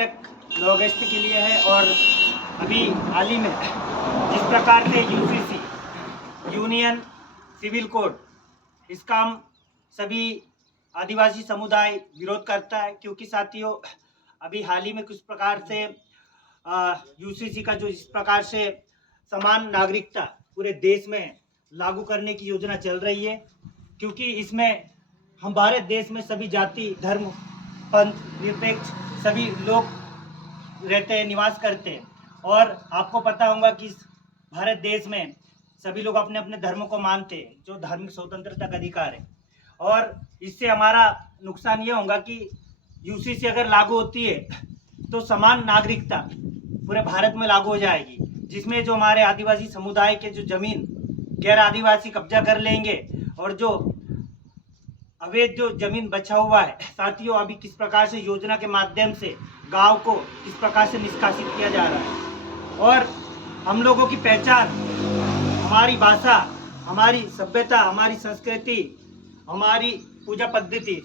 तक 9 अगस्त के लिए है। और अभी हाल ही में जिस प्रकार से यूसीसी यूनियन सिविल कोड, इसका हम सभी आदिवासी समुदाय विरोध करता है, क्योंकि साथियों अभी हाल ही में कुछ प्रकार से यूसीसी का जो इस प्रकार से समान नागरिकता पूरे देश में लागू करने की योजना चल रही है, क्योंकि इसमें हमारे देश में सभी जाति धर्म पंथ निरपेक्ष सभी लोग रहते हैं, निवास करते हैं। और आपको पता होगा कि इस भारत देश में सभी लोग अपने अपने धर्मों को मानते हैं, जो धार्मिक स्वतंत्रता का अधिकार है। और इससे हमारा नुकसान ये होगा कि यूसीसी अगर लागू होती है तो समान नागरिकता पूरे भारत में लागू हो जाएगी, जिसमें जो हमारे आदिवासी समुदाय के जो जमीन गैर आदिवासी कब्जा कर लेंगे, और जो अवैध जो जमीन बचा हुआ है साथियों, अभी किस प्रकार से योजना के माध्यम से गांव को किस प्रकार से निष्कासित किया जा रहा है। और हम लोगों की पहचान, हमारी भाषा, हमारी सभ्यता, हमारी संस्कृति, हमारी पूजा पद्धति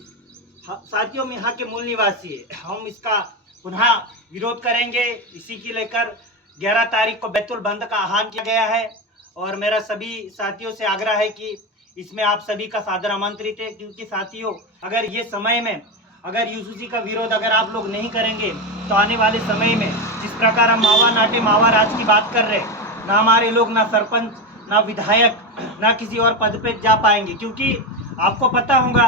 साथियों में यहाँ के मूल निवासी है। हम इसका पुनः विरोध करेंगे। इसी की लेकर 11 तारीख को बैतुल बंद का आह्वान किया गया है। और मेरा सभी साथियों से आग्रह है कि इसमें आप सभी का सादर आमंत्रित है, क्योंकि साथियों अगर ये समय में अगर यूसीसी का विरोध अगर आप लोग नहीं करेंगे तो आने वाले समय में जिस प्रकार हम मावा नाटे मावा राज की बात कर रहे हैं, ना हमारे लोग ना सरपंच ना विधायक ना किसी और पद पे जा पाएंगे। क्योंकि आपको पता होगा,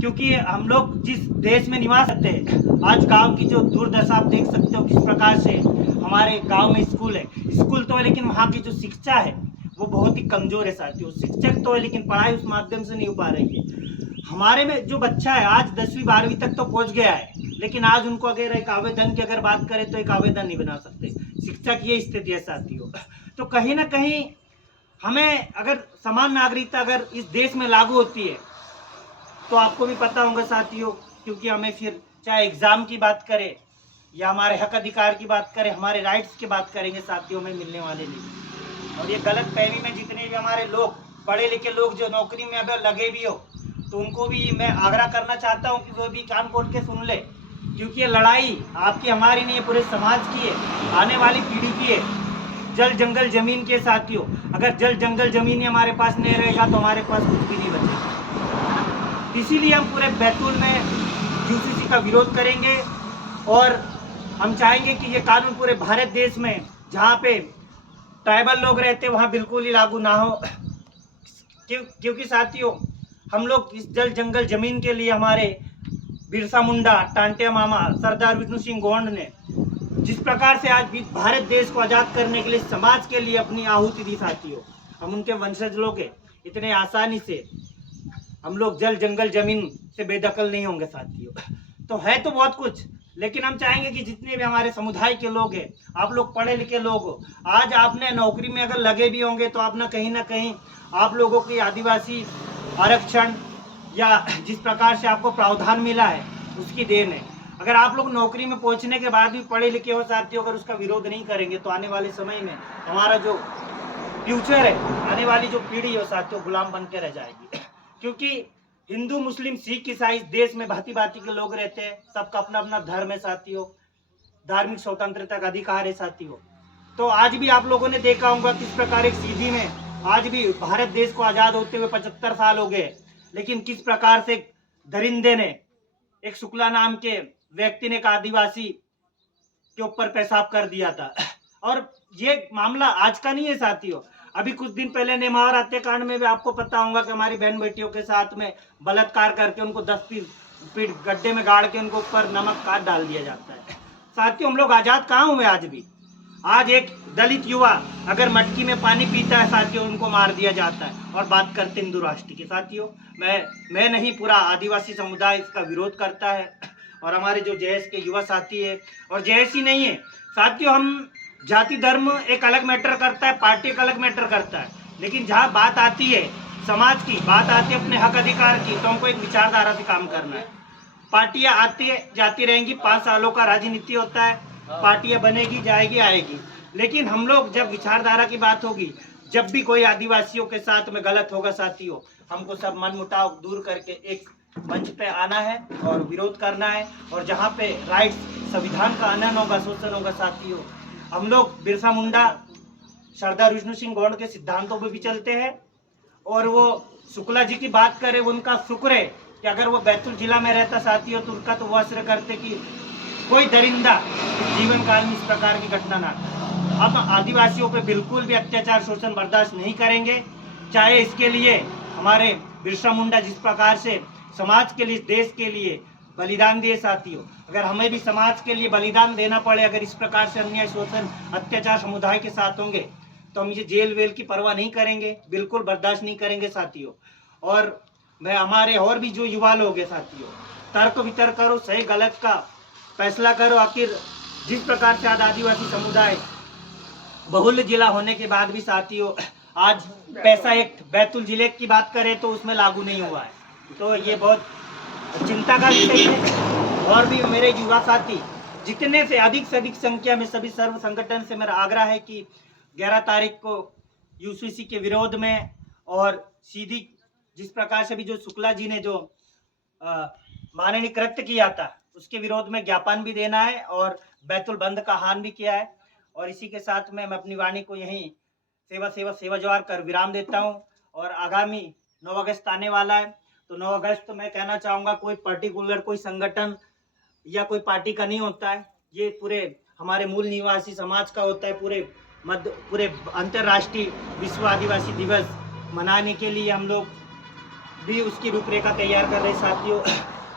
क्योंकि हम लोग जिस देश में निवास करते हैं, आज गांव की जो दुर्दशा आप देख सकते हो, किस प्रकार से हमारे गांव में स्कूल है, स्कूल तो है लेकिन वहाँ की जो शिक्षा है वो बहुत ही कमजोर है साथियों। शिक्षक तो है लेकिन पढ़ाई उस माध्यम से नहीं हो पा रही है। हमारे में जो बच्चा है आज 10वीं 12वीं तक तो पहुंच गया है, लेकिन आज उनको अगर एक आवेदन की अगर बात करें तो एक आवेदन नहीं बना सकते। शिक्षा की ये स्थिति है साथियों। तो कहीं ना कहीं हमें अगर समान नागरिकता अगर इस देश में लागू होती है तो आपको भी पता होगा साथियों, क्योंकि हमें फिर चाहे एग्जाम की बात करें या हमारे हक अधिकार की बात करें, हमारे राइट्स की बात करेंगे साथियों में मिलने वाले नहीं। और ये गलत फहमी में जितने भी हमारे लोग पढ़े लिखे लोग जो नौकरी में अगर लगे भी हो, तो उनको भी मैं आग्रह करना चाहता हूँ कि वो भी कान खोल के सुन ले, क्योंकि ये लड़ाई आपकी हमारी नहीं है, पूरे समाज की है, आने वाली पीढ़ी की है। जल जंगल जमीन के साथियों, अगर जल जंगल जमीन ही हमारे पास नहीं रहेगा तो हमारे पास कुछ भी नहीं बचेगा। इसीलिए हम पूरे बैतूल में यूसीसी का विरोध करेंगे। और हम चाहेंगे कि ये कानून पूरे भारत देश में जहाँ पे ट्राइबल लोग रहते हैं वहाँ बिल्कुल ही लागू ना हो। क्योंकि साथियों हम लोग इस जल जंगल जमीन के लिए हमारे बिरसा मुंडा, टांटिया मामा, सरदार विष्णु सिंह गोंड ने जिस प्रकार से आज भारत देश को आज़ाद करने के लिए समाज के लिए अपनी आहुति दी साथियों, हम उनके वंशज लोग हैं। इतने आसानी से हम लोग जल जंगल जमीन से बेदखल नहीं होंगे साथियों। तो है तो बहुत कुछ, लेकिन हम चाहेंगे कि जितने भी हमारे समुदाय के लोग हैं, आप लोग पढ़े लिखे लोग हो, आज आपने नौकरी में अगर लगे भी होंगे तो आप ना कहीं आप लोगों की आदिवासी आरक्षण या जिस प्रकार से आपको प्रावधान मिला है उसकी देन है। अगर आप लोग नौकरी में पहुंचने के बाद भी पढ़े लिखे हो साथियों, अगर उसका विरोध नहीं करेंगे तो आने वाले समय में हमारा जो फ्यूचर है, आने वाली जो पीढ़ी है साथियों, गुलाम बन के रह जाएगी। क्योंकि हिंदू मुस्लिम सिख ईसाई देश में भांति भांति के लोग रहते हैं, सबका अपना अपना धर्म है साथियों, धार्मिक स्वतंत्रता का अधिकार है साथियों। तो आज भी आप लोगों ने देखा होगा किस प्रकार एक सीधी में आज भी भारत देश को आजाद होते हुए 75 साल हो गए, लेकिन किस प्रकार से दरिंदे ने, एक शुक्ला नाम के व्यक्ति ने, एक आदिवासी के ऊपर पेशाब कर दिया था। और ये मामला आज का नहीं है साथियों, अभी कुछ दिन पहले नेमावर हत्याकांड में भी आपको पता होगा कि हमारी बहन बेटियों के साथ में बलात्कार करके उनको 10 फीट गड्ढे में गाड़ के उनको ऊपर नमक काट डाल दिया जाता है साथियों। हम लोग आजाद कहाँ हुए आज भी? आज एक दलित युवा अगर मटकी में पानी पीता है साथियों, उनको मार दिया जाता है। और बात करते हिंदू राष्ट्र की साथियों, मैं नहीं, पूरा आदिवासी समुदाय इसका विरोध करता है। और हमारे जो जेएस के युवा साथी है, और जेएस ही नहीं है साथियों, हम जाति धर्म एक अलग मैटर करता है, पार्टी एक अलग मैटर करता है, लेकिन जहाँ बात आती है समाज की, बात आती है अपने हक अधिकार की, तो हमको एक विचारधारा से काम करना है। पार्टियां आती जाती रहेंगी, 5 सालों का राजनीति होता है, पार्टियां बनेगी जाएगी आएगी, लेकिन हम लोग जब विचारधारा की बात होगी, जब भी कोई आदिवासियों के साथ में गलत होगा साथियों, हमको सब मन मुटाव दूर करके एक मंच पे आना है और विरोध करना है। और जहाँ पे राइट्स, संविधान का हनन होगा, शोषण होगा साथियों, हम लोग बिरसा मुंडा, सरदार विष्णु सिंह गौड़ के सिद्धांतों पे भी चलते हैं। और वो शुक्ला जी की बात करें, उनका शुक्र है कि अगर वो बैतूल जिला में रहता साथियों तो उनका तो वो असर करते कि कोई दरिंदा इस जीवन काल में इस प्रकार की घटना ना करे। हम आदिवासियों पे बिल्कुल भी अत्याचार शोषण बर्दाश्त नहीं करेंगे, चाहे इसके लिए हमारे बिरसा मुंडा जिस प्रकार से समाज के लिए, देश के लिए बलिदान दिए साथियों, अगर हमें भी समाज के लिए बलिदान देना पड़े, अगर इस प्रकार से अन्याय शोषण अत्याचार समुदाय के साथ होंगे तो हम ये जेल वेल की परवाह नहीं करेंगे, बिल्कुल बर्दाश्त नहीं करेंगे साथियों। और मैं हमारे और भी जो युवा लोग हैं साथियों, तर्क वितर्क करो, सही गलत का फैसला करो। आखिर जिस प्रकार से आज आदिवासी समुदाय बहुल्य जिला होने के बाद भी साथियों आज पैसा एक्ट बैतूल जिले की बात करें तो उसमें लागू नहीं हुआ है, तो ये बहुत चिंता का विषय है। और भी मेरे युवा साथी जितने से अधिक संख्या में सभी सर्व संगठन से मेरा आग्रह है कि 11 तारीख को यूसीसी के विरोध में और सीधी जिस प्रकार से भी जो शुक्ला जी ने जो माननीय कृत्य किया था उसके विरोध में ज्ञापन भी देना है और बैतूल बंद का आह्वान भी किया है। और इसी के साथ में मैं अपनी वाणी को यहीं सेवा जोहार कर विराम देता हूं। और आगामी 9 अगस्त आने वाला है, तो 9 अगस्त मैं कहना चाहूँगा कोई पर्टिकुलर कोई संगठन या कोई पार्टी का नहीं होता है, ये पूरे हमारे मूल निवासी समाज का होता है। पूरे अंतर्राष्ट्रीय विश्व आदिवासी दिवस मनाने के लिए हम लोग भी उसकी रूपरेखा तैयार कर रहे साथियों।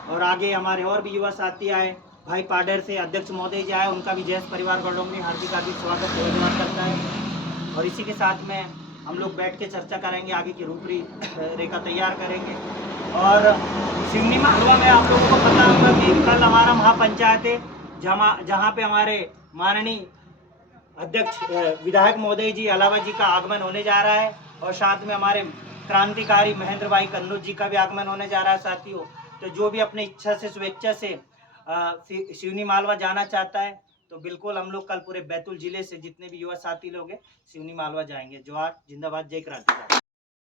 और आगे हमारे और भी युवा साथी आए, भाई पाडर से अध्यक्ष महोदय जी आए, उनका भी जैस परिवार गढ़ोंगरी हार्दिक स्वागत करता है। और इसी के साथ में हम लोग बैठ के चर्चा करेंगे, आगे की रूपरेखा तैयार करेंगे। और सिवनी मालवा में आप लोगों को पता होगा कि कल हमारा महापंचायत है, जहाँ पे हमारे माननीय अध्यक्ष विधायक महोदय जी अलावा जी का आगमन होने जा रहा है। और साथ में हमारे क्रांतिकारी महेंद्र भाई कन्नौज जी का भी आगमन होने जा रहा है साथियों। तो जो भी अपनी इच्छा से, स्वेच्छा से सिवनी मालवा जाना चाहता है तो बिल्कुल हम लोग कल पूरे बैतूल जिले से जितने भी युवा साथी लोग हैं सिवनी मालवा जाएंगे। जोहार, जिंदाबाद, जय क्रांतिकारी।